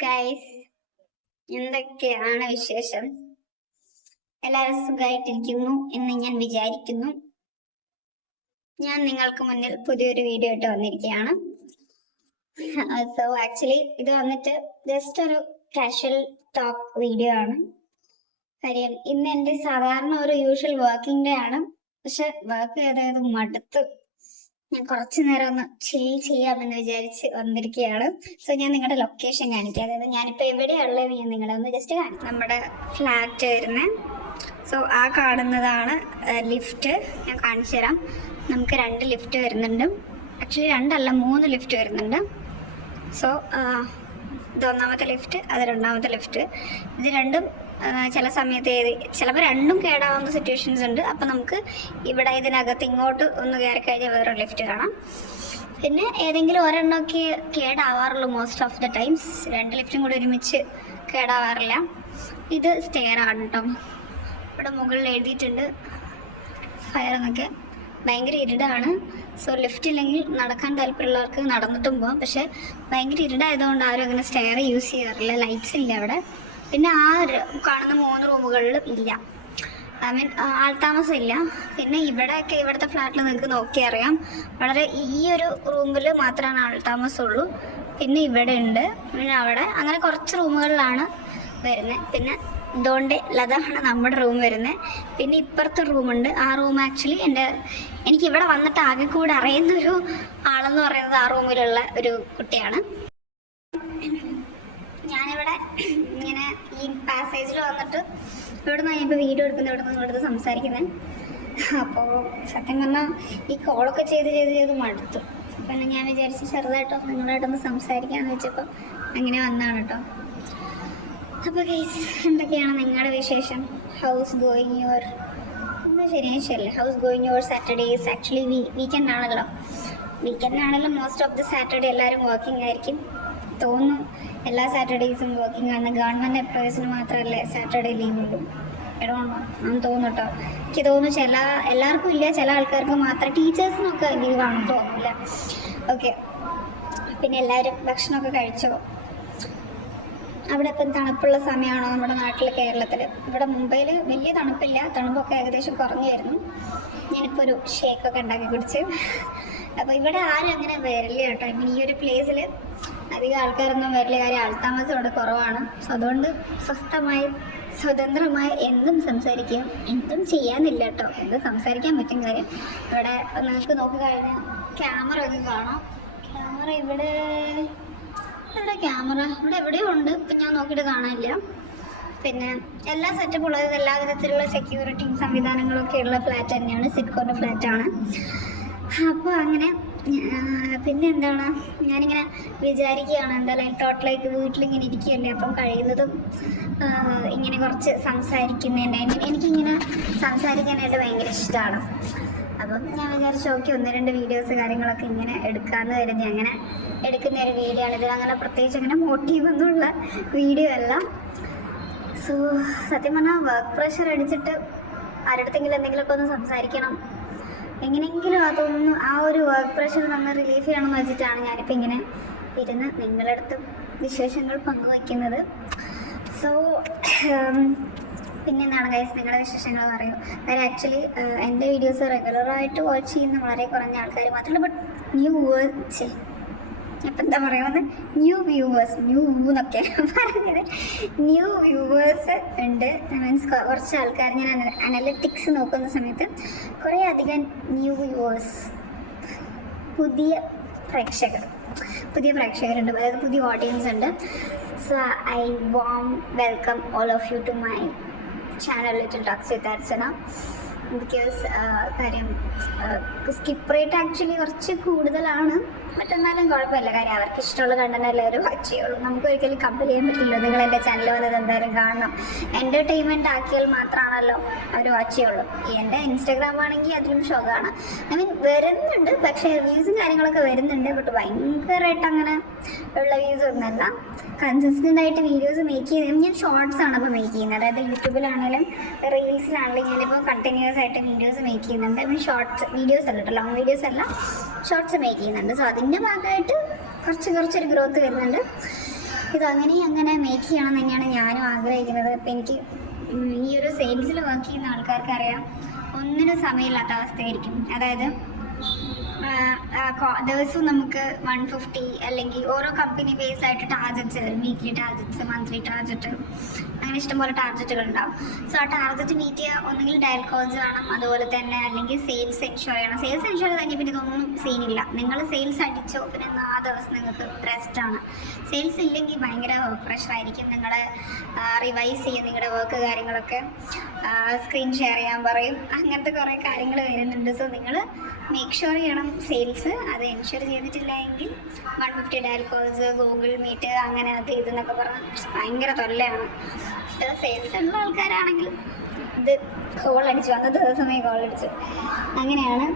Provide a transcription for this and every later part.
Guys, എന്തൊക്കെയാണ് വിശേഷം? എല്ലാവരും സുഖമായിട്ടിരിക്കുന്നു എന്ന് ഞാൻ വിചാരിക്കുന്നു. ഞാൻ നിങ്ങൾക്ക് മുന്നിൽ പുതിയൊരു വീഡിയോ ആയിട്ട് വന്നിരിക്കുകയാണ്. സോ ആക്ച്വലി ഇത് വന്നിട്ട് ജസ്റ്റ് ഒരു കാഷ്വൽ ടോക്ക് വീഡിയോ ആണ്. കാര്യം ഇന്ന് എൻ്റെ സാധാരണ ഒരു യൂഷ്വൽ വർക്കിംഗ് ഡേ ആണ്. പക്ഷെ വർക്ക് ചെയ്തത് മടുത്ത് ഞാൻ കുറച്ചു നേരം ഒന്ന് ചിൽ ചെയ്യാമെന്ന് വിചാരിച്ച് വന്നിരിക്കുകയാണ്. സോ ഞാൻ നിങ്ങളുടെ ലൊക്കേഷൻ കാണിക്കാം. അതായത് ഞാനിപ്പോൾ എവിടെയുള്ളതെന്ന് ഞാൻ നിങ്ങളെ ഒന്ന് ജസ്റ്റ് കാണിക്കാം. നമ്മുടെ ഫ്ലാറ്റ് വരുന്നത്. സോ ആ കാണുന്നതാണ് ലിഫ്റ്റ്. ഞാൻ കാണിച്ചു തരാം. നമുക്ക് 2 ലിഫ്റ്റ് വരുന്നുണ്ട്. ആക്ച്വലി 2 അല്ല 3 ലിഫ്റ്റ് വരുന്നുണ്ട്. സോ ഇത് 1ാമത്തെ ലിഫ്റ്റ്, അത് 2ാമത്തെ ലിഫ്റ്റ്. ഇത് രണ്ടും ചില സമയത്ത് ചിലപ്പോൾ രണ്ടും കേടാവുന്ന സിറ്റുവേഷൻസ് ഉണ്ട്. അപ്പം നമുക്ക് ഇവിടെ ഇതിനകത്ത് ഇങ്ങോട്ട് ഒന്ന് കയറി കഴിഞ്ഞാൽ വേറൊരു ലിഫ്റ്റ് കാണാം. പിന്നെ ഏതെങ്കിലും ഒരെണ്ണമൊക്കെ കേടാവാറുള്ളൂ മോസ്റ്റ് ഓഫ് ദ ടൈംസ്. 2 ലിഫ്റ്റും കൂടി ഒരുമിച്ച് കേടാവാറില്ല. ഇത് സ്റ്റെയർ ആണ് കേട്ടോ. ഇവിടെ മുകളിൽ എഴുതിയിട്ടുണ്ട് ഫയർ എന്നൊക്കെ. ഭയങ്കര ഇരുടാണ്. സോ ലിഫ്റ്റ് ഇല്ലെങ്കിൽ നടക്കാൻ താല്പര്യമുള്ളവർക്ക് നടന്നിട്ടും പോകാം. പക്ഷെ ഭയങ്കര ഇരുടായതുകൊണ്ട് ആരും അങ്ങനെ സ്റ്റെയർ യൂസ് ചെയ്യാറില്ല. ലൈറ്റ്സ് ഇല്ല അവിടെ. പിന്നെ ആ കാണുന്ന 3 റൂമുകളിലും ഇല്ല, ഐ മീൻ ആൾത്താമസം ഇല്ല. പിന്നെ ഇവിടെയൊക്കെ ഇവിടുത്തെ ഫ്ലാറ്റിൽ നിങ്ങൾക്ക് നോക്കി അറിയാം, വളരെ ഈ ഒരു റൂമിൽ മാത്രമാണ് ആൾത്താമസമുള്ളൂ. പിന്നെ ഇവിടെ ഉണ്ട്, പിന്നെ അവിടെ, അങ്ങനെ കുറച്ച് റൂമുകളിലാണ് വരുന്നത്. പിന്നെ ഇതുകൊണ്ട് അതാണ് നമ്മുടെ റൂം വരുന്നത്. പിന്നെ ഇപ്പുറത്തെ റൂമുണ്ട്. ആ റൂം ആക്ച്വലി എനിക്കിവിടെ വന്നിട്ട് ആകെ കൂടെ അറിയുന്നൊരു ആളെന്ന് പറയുന്നത് ആ റൂമിലുള്ള ഒരു കുട്ടിയാണ്. ഞാനിവിടെ ഇങ്ങനെ ഈ പാസേജിൽ വന്നിട്ട് ഇവിടെ നിന്ന് ഇപ്പോൾ വീഡിയോ എടുത്ത് സംസാരിക്കുന്നത്. അപ്പോൾ സത്യം പറഞ്ഞാൽ ഈ കോളൊക്കെ ചെയ്ത് മടുത്തു. പിന്നെ ഞാൻ വിചാരിച്ച് ചെറുതായിട്ടോ നിങ്ങളായിട്ടൊന്ന് സംസാരിക്കാമെന്ന് വെച്ചപ്പോൾ അങ്ങനെ വന്നതാണ് കേട്ടോ. അപ്പോൾ ഗൈസ്, എന്തൊക്കെയാണ് നിങ്ങളുടെ വിശേഷം? ഹൗസ് ഗോയിങ് യുവർ എന്താ ശനിയാഴ്ചയല്ലേ? How's going your Saturdays? Actually weekend ആണല്ലോ. മോസ്റ്റ് ഓഫ് ദി സാറ്റർഡേ എല്ലാവരും വർക്കിംഗ് ആയിരിക്കും തോന്നുന്നു. എല്ലാ സാറ്റർഡേയ്സും വർക്കിംഗ് ആണ്. ഗവൺമെൻറ് എംപ്ലോയീസിന് മാത്രമല്ലേ സാറ്റർഡേ ലീവ് ഉള്ളൂ. ഇടണോ എന്ന് തോന്നുന്നു കേട്ടോ. എനിക്ക് തോന്നുന്നു എല്ലാവർക്കും ഇല്ല, ചില ആൾക്കാർക്ക് മാത്രം. ടീച്ചേഴ്സിനൊക്കെ ലീവാണെന്ന് തോന്നുന്നില്ല. ഓക്കെ, പിന്നെ എല്ലാവരും ഭക്ഷണമൊക്കെ കഴിച്ചോ? അവിടെ ഇപ്പം തണുപ്പുള്ള സമയമാണോ നമ്മുടെ നാട്ടിൽ കേരളത്തിൽ? ഇവിടെ മുംബൈയിൽ വലിയ തണുപ്പില്ല, തണുപ്പൊക്കെ ഏകദേശം കുറഞ്ഞു വരുന്നു. ഞാനിപ്പോൾ ഒരു ഷേക്കൊക്കെ ഉണ്ടാക്കി കുടിച്ച്. അപ്പോൾ ഇവിടെ ആരും അങ്ങനെ വരില്ല കേട്ടോ. ഐ മീൻ ഈ ഒരു പ്ലേസിൽ അധികം ആൾക്കാരൊന്നും വരില്ല. കാര്യം ആൾത്താമസം ഇവിടെ കുറവാണ്. സോ അതുകൊണ്ട് സ്വതന്ത്രമായി എന്തും സംസാരിക്കാം, എന്തും ചെയ്യാനില്ല കേട്ടോ. എന്തും സംസാരിക്കാൻ പറ്റും. കാര്യം ഇവിടെ നിങ്ങൾക്ക് നോക്കിക്കഴിഞ്ഞാൽ ക്യാമറ ഒക്കെ കാണാം. ക്യാമറ ഇവിടെ ക്യാമറ ഇവിടെ എവിടെയും ഉണ്ട്. ഇപ്പം ഞാൻ നോക്കിയിട്ട് കാണാനില്ല. പിന്നെ എല്ലാ സെറ്റപ്പ് ഉള്ളത്, എല്ലാ വിധത്തിലുള്ള സെക്യൂരിറ്റിയും സംവിധാനങ്ങളൊക്കെ ഉള്ള ഫ്ലാറ്റ് തന്നെയാണ്. സിഡ്കോൻ്റെ ഫ്ലാറ്റാണ്. അപ്പോൾ അങ്ങനെ പിന്നെ എന്താണ്, ഞാനിങ്ങനെ വിചാരിക്കുകയാണ് എന്തായാലും ടോട്ടലായിട്ട് വീട്ടിലിങ്ങനെ ഇരിക്കുകയല്ലേ, അപ്പം കഴിയുന്നതും ഇങ്ങനെ കുറച്ച് സംസാരിക്കുന്നതിൻ്റെ എനിക്കിങ്ങനെ സംസാരിക്കാനായിട്ട് ഭയങ്കര ഇഷ്ടമാണ്. അപ്പം ഞാൻ വിചാരിച്ചു ഓക്കെ 1-2 വീഡിയോസ് കാര്യങ്ങളൊക്കെ ഇങ്ങനെ എടുക്കാമെന്ന് കരുതി അങ്ങനെ എടുക്കുന്ന ഒരു വീഡിയോ ആണ്. ഇതിലങ്ങനെ പ്രത്യേകിച്ച് അങ്ങനെ മോട്ടീവൊന്നുമുള്ള വീഡിയോ അല്ല. സോ സത്യം പറഞ്ഞാൽ വർക്ക് പ്രഷർ അടിച്ചിട്ട് ആരുടെങ്കിലും എന്തെങ്കിലുമൊക്കെ ഒന്ന് സംസാരിക്കണം, എങ്ങനെയെങ്കിലും അതൊന്ന് ആ ഒരു വർക്ക് പ്രഷർ നമ്മൾ റിലീഫ് ചെയ്യണമെന്ന് വെച്ചിട്ടാണ് ഞാനിപ്പോൾ ഇങ്ങനെ ഇരുന്ന് നിങ്ങളുടെ അടുത്ത് വിശേഷങ്ങൾ പങ്കുവയ്ക്കുന്നത്. സോ പിന്നെ എന്താണ് ഗൈസ്, നിങ്ങളുടെ വിശേഷങ്ങൾ പറയൂ. കാര്യം ആക്ച്വലി എൻ്റെ വീഡിയോസ് റെഗുലറായിട്ട് വാച്ച് ചെയ്യുന്ന വളരെ കുറഞ്ഞ ആൾക്കാർ മാത്രമല്ല. ബട്ട് ഇപ്പം എന്താ പറയുന്നത്, ന്യൂ വ്യൂവേഴ്സ് എന്നൊക്കെ പറഞ്ഞത്, ന്യൂ വ്യൂവേഴ്സ് ഉണ്ട്. മീൻസ് കുറച്ച് ആൾക്കാർ ഞാൻ അനലറ്റിക്സ് നോക്കുന്ന സമയത്ത് കുറേ അധികം ന്യൂ വ്യൂവേഴ്സ്, പുതിയ പ്രേക്ഷകരുണ്ട്, അതായത് പുതിയ ഓഡിയൻസ് ഉണ്ട്. So I warm welcome all of you to my channel little talks with Archana. Because കാര്യം സ്കിപ്പ് റേറ്റ് ആക്ച്വലി കുറച്ച് കൂടുതലാണ്. ബട്ട് എന്നാലും കുഴപ്പമില്ല. കാര്യം അവർക്ക് ഇഷ്ടമുള്ള കണ്ടന്റ് എല്ലാവരും വാച്ച് ചെയ്യുള്ളൂ. നമുക്ക് ഒരിക്കലും കമ്പൽ ചെയ്യാൻ പറ്റില്ല. നിങ്ങൾ എൻ്റെ ചാനൽ വന്നത് എന്തായാലും കാണണം. എൻ്റർടൈൻമെൻറ്റ് ആക്കിയാൽ മാത്രമാണല്ലോ അവർ വാച്ച് ചെയ്യുള്ളൂ. എൻ്റെ ഇൻസ്റ്റാഗ്രാം ആണെങ്കിൽ അതിലും ഷോക്കാണ്. ഐ മീൻ വരുന്നുണ്ട്, പക്ഷേ വ്യൂസും കാര്യങ്ങളൊക്കെ വരുന്നുണ്ട്. ബട്ട് ഭയങ്കരമായിട്ട് അങ്ങനെ ഉള്ള വ്യൂസ് ഒന്നുമല്ല. കൺസിസ്റ്റൻ്റ് ആയിട്ട് വീഡിയോസ് മേക്ക് ചെയ്യുന്നത് ഞാൻ ഷോർട്സാണ് ഇപ്പോൾ മേക്ക് ചെയ്യുന്നത്. അതായത് യൂട്യൂബിലാണെങ്കിലും റീൽസിലാണെങ്കിലും ഞാനിപ്പോൾ കണ്ടിന്യൂസ് ആയിട്ട് വീഡിയോസ് മേക്ക് ചെയ്യുന്നുണ്ട്. ഐ മീൻ ഷോർട്സ് വീഡിയോസ് അല്ല കേട്ടോ, ലോങ് വീഡിയോസ് അല്ല, ഷോർട്സ് മേക്ക് ചെയ്യുന്നുണ്ട്. സോ അതിൻ്റെ ഭാഗമായിട്ട് കുറച്ചൊരു ഗ്രോത്ത് വരുന്നുണ്ട്. അങ്ങനെ മേക്ക് ചെയ്യണം തന്നെയാണ് ഞാനും ആഗ്രഹിക്കുന്നത്. ഇപ്പം എനിക്ക് ഈ ഒരു സെയിൽസിൽ വർക്ക് ചെയ്യുന്ന ആൾക്കാർക്ക് അറിയാം, ഒന്നിനും സമയമില്ലാത്ത അവസ്ഥയായിരിക്കും. അതായത് ദിവസവും നമുക്ക് 150 അല്ലെങ്കിൽ ഓരോ കമ്പനി ബേസ്ഡ് ആയിട്ട് targets, weekly targets, monthly target, അങ്ങനെ ഇഷ്ടംപോലെ ടാർജറ്റുകൾ ഉണ്ടാവും. സോ ആ ടാർജറ്റ് മീറ്റ് ചെയ്യുക ഒന്നുകിൽ ഡയൽ കോൾസ് വേണം, അതുപോലെ തന്നെ അല്ലെങ്കിൽ സെയിൽസ് എൻഷുർ ചെയ്യണം. സെയിൽസ് എൻഷുർ കഴിഞ്ഞാൽ പിന്നെ ഇതൊന്നും സീനില്ല. നിങ്ങൾ സെയിൽസ് അടിച്ചോ പിന്നെ ആ ദിവസം നിങ്ങൾക്ക് റെസ്റ്റാണ്. സെയിൽസ് ഇല്ലെങ്കിൽ ഭയങ്കര പ്രഷറായിരിക്കും. നിങ്ങളെ റിവൈസ് ചെയ്യും, നിങ്ങളുടെ വർക്ക് കാര്യങ്ങളൊക്കെ സ്ക്രീൻ ഷെയർ ചെയ്യാൻ പറയും, അങ്ങനത്തെ കുറേ കാര്യങ്ങൾ വരുന്നുണ്ട്. സോ നിങ്ങൾ മേക്ക് ഷുവർ ചെയ്യണം സെയിൽസ്. അത് എൻഷുർ ചെയ്തിട്ടില്ല എങ്കിൽ 150 ഡയൽ കോൾസ്, ഗൂഗിൾ മീറ്റ്, അങ്ങനെ അത് ഇതെന്നൊക്കെ പറഞ്ഞാൽ ഭയങ്കര തൊല്ലയാണ്. സെയിൽസ് ഉള്ള ആൾക്കാരാണെങ്കിൽ ഇത് കോൾ അടിച്ചു, അന്നത്തെ ദിവസമേ കോൾ അടിച്ചു, അങ്ങനെയാണ്.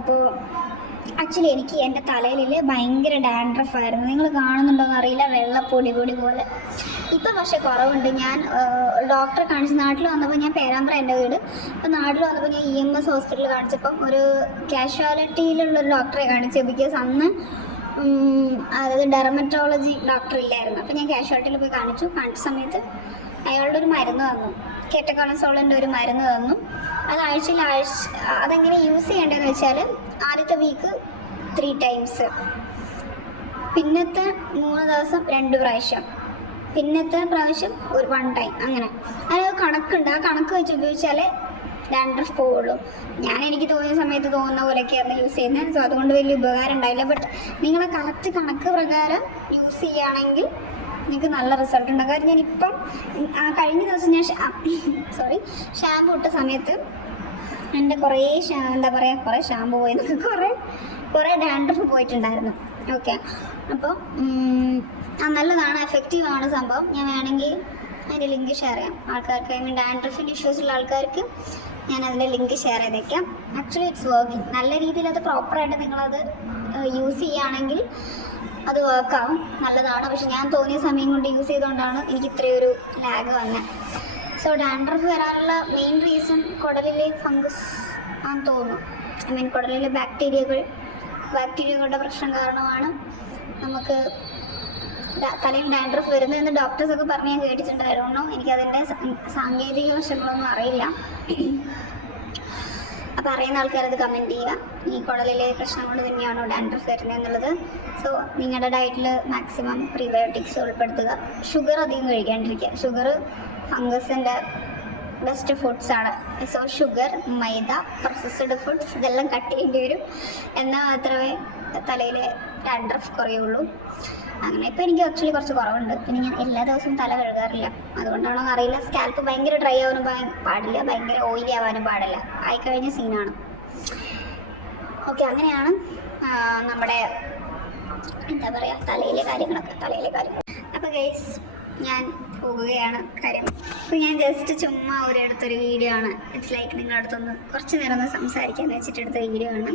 അപ്പോൾ ആക്ച്വലി എനിക്ക് എൻ്റെ തലയിൽ ഭയങ്കര ഡാൻഡ്രഫ് ആയിരുന്നു. നിങ്ങൾ കാണുന്നുണ്ടോയെന്ന് അറിയില്ല, വെള്ളപ്പൊടി പോലെ. ഇപ്പം പക്ഷേ കുറവുണ്ട്. ഞാൻ ഡോക്ടറെ കാണിച്ച് നാട്ടിൽ വന്നപ്പോൾ, ഞാൻ പേരാമ്പ്ര എൻ്റെ വീട്, അപ്പോൾ നാട്ടിൽ വന്നപ്പോൾ ഞാൻ EMS ഹോസ്പിറ്റലിൽ കാണിച്ചപ്പം ഒരു കാഷ്വാലിറ്റിയിലുള്ളൊരു ഡോക്ടറെ കാണിച്ചു. ബിക്കോസ് അന്ന് അതായത് ഡെർമറ്റോളജി ഡോക്ടർ ഇല്ലായിരുന്നു. അപ്പോൾ ഞാൻ കാഷ്വാലിറ്റിയിൽ പോയി കാണിച്ച സമയത്ത് അയാളുടെ ഒരു മരുന്ന് തന്നു, കെറ്റക്കോണസോളിൻ്റെ ഒരു മരുന്ന് തന്നു. അത് ആഴ്ചയിൽ അതെങ്ങനെ യൂസ് ചെയ്യേണ്ടതെന്ന് വെച്ചാൽ ആദ്യത്തെ വീക്ക് 3 times, പിന്നത്തെ 3 ദിവസം 2 പ്രാവശ്യം, പിന്നത്തെ പ്രാവശ്യം 1 time, അങ്ങനെ. അതായത് കണക്കുണ്ട്. ആ കണക്ക് വെച്ച് ഉപയോഗിച്ചാലേ ഡാൻഡ്രഫ് പോവുള്ളൂ. എനിക്ക് തോന്നിയ സമയത്ത് തോന്നുന്ന പോലെയൊക്കെയായിരുന്നു യൂസ് ചെയ്യുന്നത്. സോ അതുകൊണ്ട് വലിയ ഉപകാരം ഉണ്ടായില്ല. ബട്ട് നിങ്ങൾ കറക്റ്റ് കണക്ക് പ്രകാരം യൂസ് ചെയ്യുകയാണെങ്കിൽ നിങ്ങൾക്ക് നല്ല റിസൾട്ട് ഉണ്ടാകും. കാരണം ഞാനിപ്പം കഴിഞ്ഞ ദിവസം ഞാൻ ഷാമ്പു ഇട്ട സമയത്ത് എൻ്റെ കുറേ കുറേ ഷാമ്പു പോയി, കുറേ ഡാൻഡ്രഫ് പോയിട്ടുണ്ടായിരുന്നു. ഓക്കെ, അപ്പോൾ നല്ലതാണ്, എഫക്റ്റീവാണ് സംഭവം. ഞാൻ വേണമെങ്കിൽ അതിൻ്റെ ലിങ്ക് ഷെയർ ചെയ്യാം ആൾക്കാർക്ക്. ഡാൻഡ്രഫിൻ്റെ ഇഷ്യൂസ് ഉള്ള ആൾക്കാർക്ക് ഞാൻ അതിൻ്റെ ലിങ്ക് ഷെയർ ചെയ്തേക്കാം. Actually it's working. നല്ല രീതിയിൽ അത് പ്രോപ്പറായിട്ട് നിങ്ങളത് യൂസ് ചെയ്യുകയാണെങ്കിൽ അത് വർക്കാവും, നല്ലതാണ്. പക്ഷെ ഞാൻ തോന്നിയ സമയം കൊണ്ട് യൂസ് ചെയ്തുകൊണ്ടാണ് എനിക്ക് ഇത്രയൊരു ലാഗ് വന്നത്. സോ ഡാൻഡ്രഫ് വരാനുള്ള മെയിൻ റീസൺ കുടലിലെ ഫംഗസ് ആണെന്ന് തോന്നുന്നു. കുടലിലെ ബാക്ടീരിയകളുടെ പ്രശ്നം കാരണമാണ് നമുക്ക് തലയിൽ ഡാൻഡ്രഫ് വരുന്നതെന്ന് ഡോക്ടേഴ്സൊക്കെ പറഞ്ഞ് ഞാൻ കേട്ടിട്ടുണ്ടായിരുന്നു. എനിക്കതിൻ്റെ സാങ്കേതിക വശങ്ങളൊന്നും അറിയില്ല. അപ്പോൾ അറിയുന്ന ആൾക്കാരത് കമൻറ്റ് ചെയ്യുക. ഈ കുടലിലെ പ്രശ്നം കൊണ്ട് തന്നെയാണോ ഡാൻഡ്രഫ് വരുന്നത് എന്നുള്ളത്. സോ നിങ്ങളുടെ ഡയറ്റിൽ മാക്സിമം പ്രീബയോട്ടിക്സ് ഉൾപ്പെടുത്തുക. ഷുഗർ അധികം കഴിക്കാണ്ടിരിക്കുക. ഷുഗർ ഫംഗസിൻ്റെ ബെസ്റ്റ് ഫുഡ്സാണ്. So sugar, maida, processed foods ഇതെല്ലാം കട്ട് ചെയ്യേണ്ടി വരും. എന്നാൽ മാത്രമേ തലയിലെ ഡാൻഡ്രഫ് കുറയുള്ളൂ. അങ്ങനെ ഇപ്പോൾ എനിക്ക് ആക്ച്വലി കുറച്ച് കുറവുണ്ട്. പിന്നെ ഞാൻ എല്ലാ ദിവസവും തല കഴുകാറില്ല, അതുകൊണ്ടാണോ എന്ന് അറിയില്ല. സ്കാൽപ്പ് ഭയങ്കര ഡ്രൈ ആവാനും പാടില്ല, ഭയങ്കര ഓയിലി ആവാനും പാടില്ല. ആയിക്കഴിഞ്ഞ സീനാണ്. ഓക്കെ, അങ്ങനെയാണ് നമ്മുടെ തലയിലെ കാര്യങ്ങൾ. അപ്പോൾ ഗൈസ് ഞാൻ പോകുകയാണ്. കാര്യം ഇപ്പോൾ ഞാൻ ജസ്റ്റ് ചുമ്മാ ഒരിടത്തൊരു വീഡിയോ ആണ്. ഇറ്റ്സ് ലൈക്ക് നിങ്ങളുടെ അടുത്തൊന്ന് കുറച്ച് നേരം ഒന്ന് സംസാരിക്കാമെന്ന് വെച്ചിട്ട് എടുത്ത വീഡിയോ ആണ്.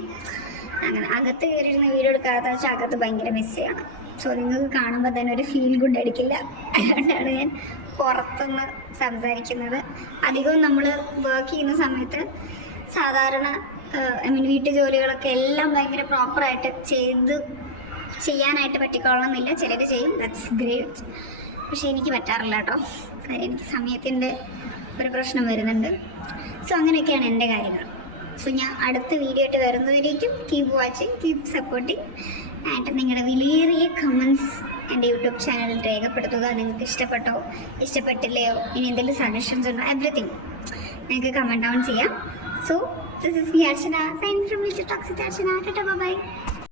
അങ്ങനെ അകത്ത് കയറിയിരുന്ന വീഡിയോ എടുക്കാത്ത വെച്ചാൽ അകത്ത് ഭയങ്കര മെസ്സിയാണ്. സോ നിങ്ങൾക്ക് കാണുമ്പോൾ തന്നെ ഒരു ഫീൽ ഗുഡ് അടിക്കില്ല. അതുകൊണ്ടാണ് ഞാൻ പുറത്തുനിന്ന് സംസാരിക്കുന്നത്. അധികവും നമ്മൾ വർക്ക് ചെയ്യുന്ന സമയത്ത് സാധാരണ വീട്ടു ജോലികളൊക്കെ എല്ലാം ഭയങ്കര പ്രോപ്പറായിട്ട് ചെയ്യാനായിട്ട് പറ്റിക്കൊള്ളണമെന്നില്ല. ചിലർ ചെയ്യും, ദാറ്റ്സ് ഗ്രേറ്റ്. പക്ഷേ എനിക്ക് പറ്റാറില്ല കേട്ടോ. കാര്യം എനിക്ക് സമയത്തിൻ്റെ ഒരു പ്രശ്നം വരുന്നുണ്ട്. സോ അങ്ങനെയൊക്കെയാണ് എൻ്റെ കാര്യങ്ങൾ. സോ ഞാൻ അടുത്ത വീഡിയോ ആയിട്ട് വരുന്നതിലേക്കും keep watching, keep supporting. And നിങ്ങളുടെ വിലയേറിയ കമൻസ് എൻ്റെ യൂട്യൂബ് ചാനലിൽ രേഖപ്പെടുത്തുക. നിങ്ങൾക്ക് ഇഷ്ടപ്പെട്ടില്ലയോ, ഇനി എന്തെങ്കിലും സജഷൻസ് ഉണ്ടോ, എവറിത്തിങ് നിങ്ങൾക്ക് കമൻറ്റ് ഡൗൺ ചെയ്യാം. So this is me Archana, signing from little talks with Archana. Tata, by.